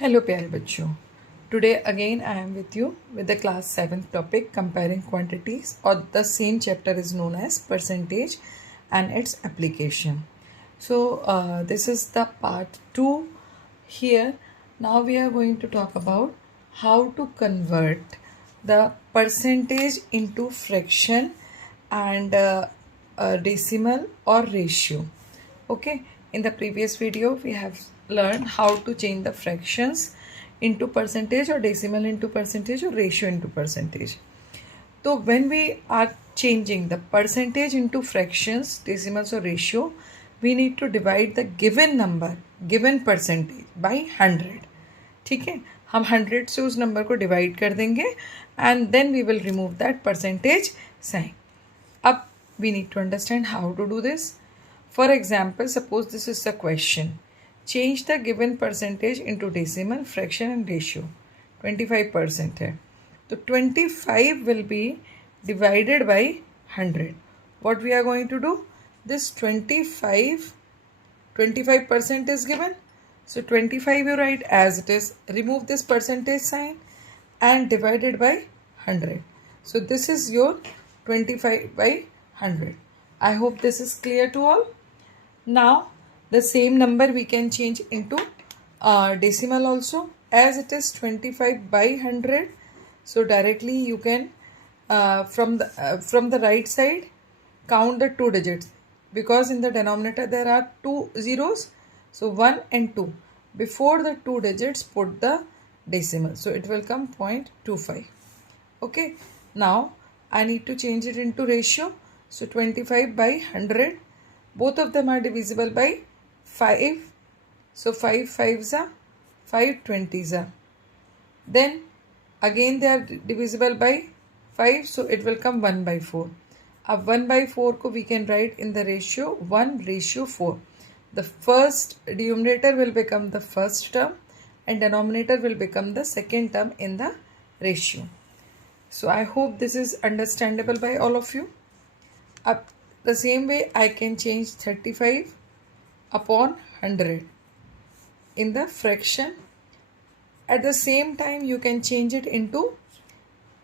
Hello प्यारे बच्चों. Today again I am with you with the class 7th topic comparing quantities, or the same chapter is known as percentage and its application. So this is the part 2 here. Now we are going to talk about how to convert the percentage into fraction and decimal or ratio. Okay, in the previous video we have learned how to change the fractions into percentage or decimal into percentage or ratio into percentage. So when we are changing the percentage into fractions, decimals or ratio, we need to divide the given number, given percentage by 100. ठीक है, हम 100 से उस number को divide कर देंगे and then we will remove that percentage sign. अब we need to understand how to do this. For example, suppose this is the question. Change the given percentage into decimal, fraction and ratio. 25% है. So 25 will be divided by 100. What we are going to do? This 25% is given. So 25 you write as it is. Remove this percentage sign and divide it by 100. So this is your 25 by 100. I hope this is clear to all. Now the same number we can change into decimal also, as it is 25 by 100. So directly you can from the right side count the two digits, because in the denominator there are two zeros, so 1 and 2. Before the two digits put the decimal, so it will come 0.25. Okay, now I need to change it into ratio. So 25 by 100, both of them are divisible by 5. So 5 5s are 5 20s are. Then again they are divisible by 5, so it will come 1 by 4. अब 1 by 4 को we can write in the ratio 1:4. The first numerator will become the first term and denominator will become the second term in the ratio. So I hope this is understandable by all of you. Up the same way I can change 35 upon 100 in the fraction. At the same time you can change it into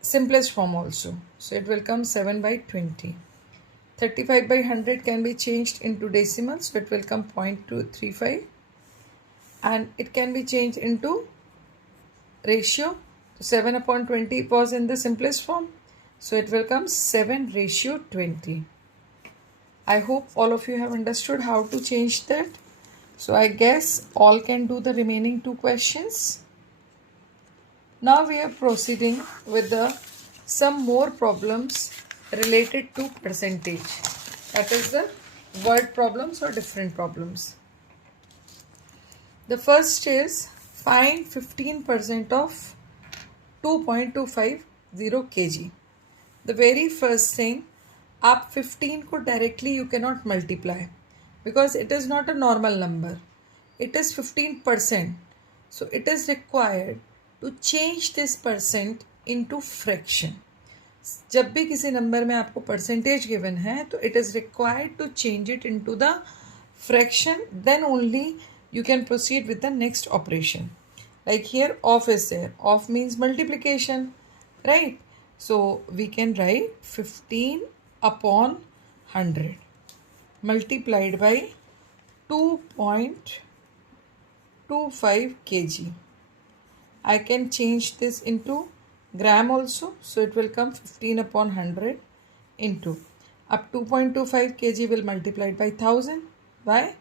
simplest form also. So it will come 7 by 20. 35 by 100 can be changed into decimal, so it will come 0.235, and it can be changed into ratio. 7 upon 20 was in the simplest form, so it will come 7:20. I hope all of you have understood how to change that. So I guess all can do the remaining two questions. Now we are proceeding with some more problems related to percentage. That is the word problems or different problems. The first is find 15% of 2.250 kg. The very first thing, आप 15 को directly you cannot multiply because it is not a normal number. It is 15%. So it is required to change this percent into fraction. जब भी किसी number में आपको percentage given है तो it is required to change it into the fraction, then only you can proceed with the next operation. Like here off is there. Off means multiplication, right? So we can write 15 upon 100 multiplied by 2.25 kg. I can change this into gram also, so it will come 15 upon 100 into, up 2.25 kg will multiplied by 1000. Why?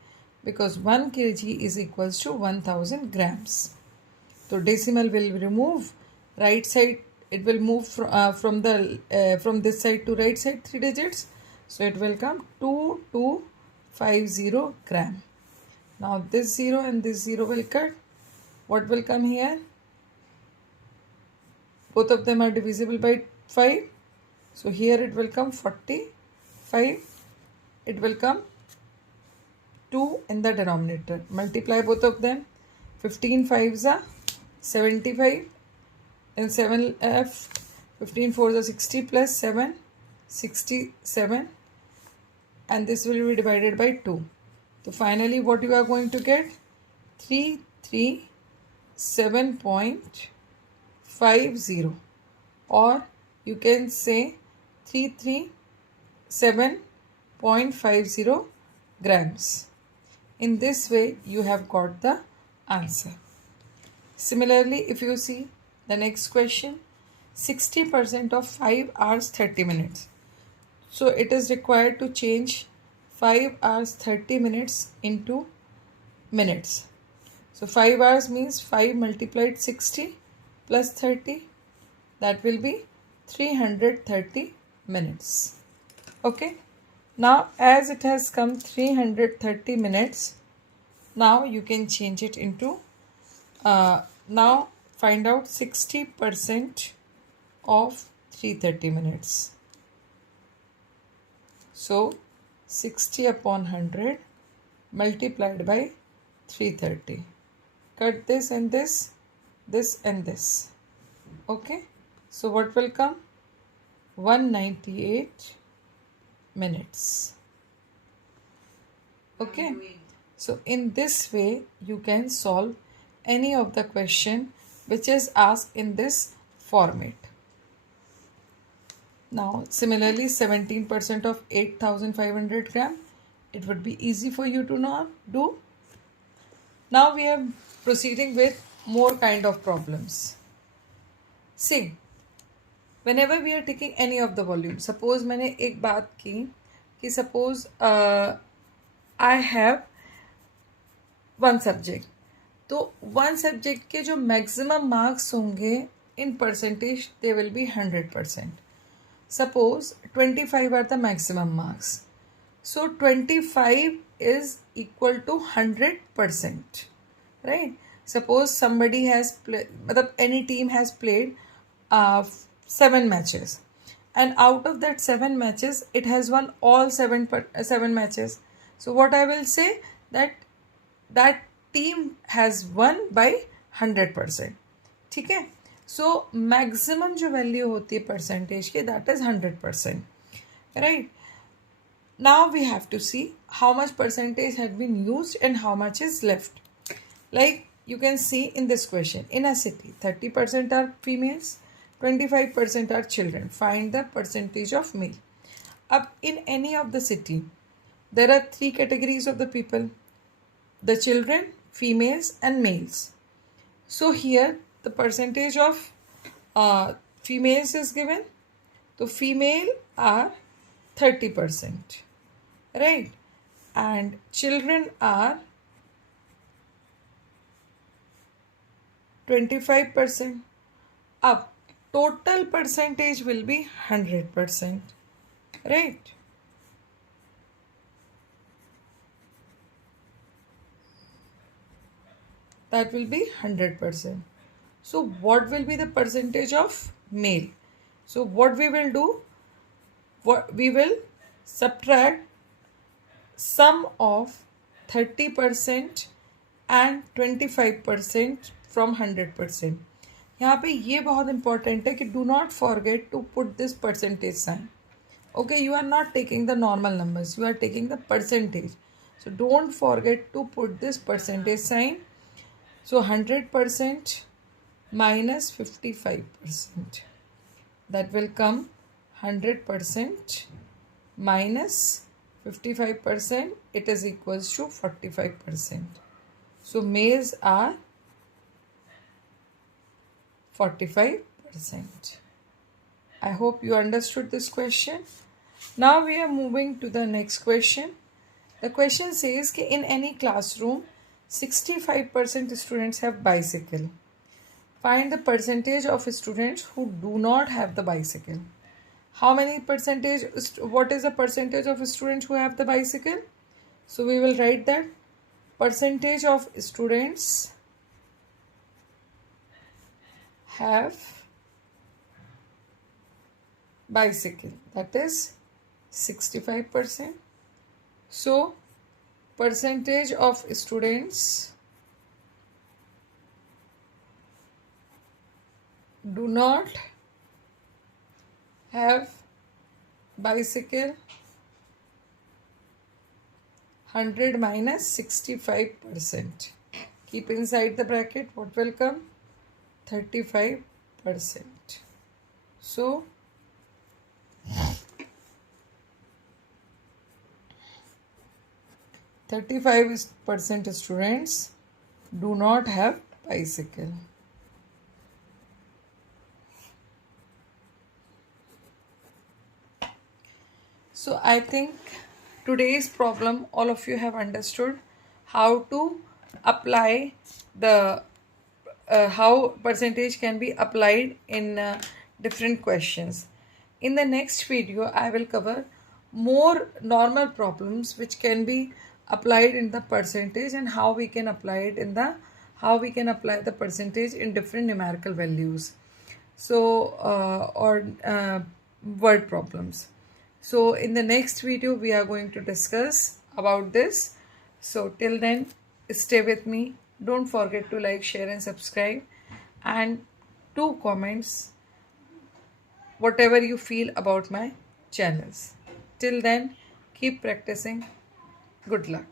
Because 1 kg is equals to 1000 grams. So decimal will remove, right side it will move from this side to right side 3 digits, so it will come 2250 gram. Now this 0 and this 0 will cut. What will come here? Both of them are divisible by 5. So here it will come 45. It will come 2 in the denominator. Multiply both of them. 15 5s are 75. And 7 left. 15 4s are 60 plus 7. 67. And this will be divided by 2. So finally what you are going to get? 3 3 7.50, or you can say 337.50 grams. In this way you have got the answer. Similarly, if you see the next question, 60% of 5 hours 30 minutes. So it is required to change 5 hours 30 minutes into minutes. So 5 hours means 5 multiplied 60 plus 30, that will be 330 minutes. Okay. Now as it has come 330 minutes, now you can change it into, now find out 60% of 330 minutes. So 60 upon 100 multiplied by 330. Cut this and this and this. Okay. So what will come? 198 minutes. Okay. So in this way you can solve any of the question which is asked in this format. Now similarly 17% of 8500 gram, it would be easy for you to now do. Now we are proceeding with more kind of problems. See, whenever we are taking any of the volume, suppose मैंने एक बात की कि suppose I have one subject, तो one subject के जो maximum marks होंगे in percentage they will be 100%. Suppose 25 are the maximum marks. So 25 is equal to 100%, right? Suppose somebody has played, any team has played 7 matches, and out of that 7 matches it has won all 7 matches. So what I will say, that team has won by 100%. ठीक है. So maximum जो value होती है percentage की, that is 100%, right? Now we have to see how much percentage had been used and how much is left. Like you can see in this question, in a city 30% are females, 25% are children. Find the percentage of male. Up in any of the city, there are 3 categories of the people: the children, females and males. So here the percentage of females is given. So female are 30%, right? And children are 25%. Up total percentage will be 100%, right? That will be 100%. So what will be the percentage of male? So what we will do, we will subtract sum of 30% and 25% from 100%. यहाँ पे ये बहुत important है कि do not forget to put this percentage sign. Okay, you are not taking the normal numbers, you are taking the percentage. So don't forget to put this percentage sign. So 100% minus 55%. That will come 100% minus 55%. It is equals to 45%. So males are 45%. I hope you understood this question. Now we are moving to the next question. The question says that in any classroom 65% students have bicycle. Find the percentage of students who do not have the bicycle. How many percentage, what is the percentage of students who have the bicycle? So we will write that percentage of students have bicycle, that is 65%. So percentage of students do not have bicycle, 100 minus 65%. Keep inside the bracket. What will come? 35%. So 35% students do not have bicycle. So I think today's problem, all of you have understood how to apply the how percentage can be applied in different questions. In the next video, I will cover more normal problems which can be applied in the percentage and how we can apply it in the how we can apply the percentage in different numerical values. So or word problems. So in the next video, we are going to discuss about this. So till then, stay with me. Don't forget to like, share and subscribe, and do comments whatever you feel about my channels. Till then, keep practicing. Good luck.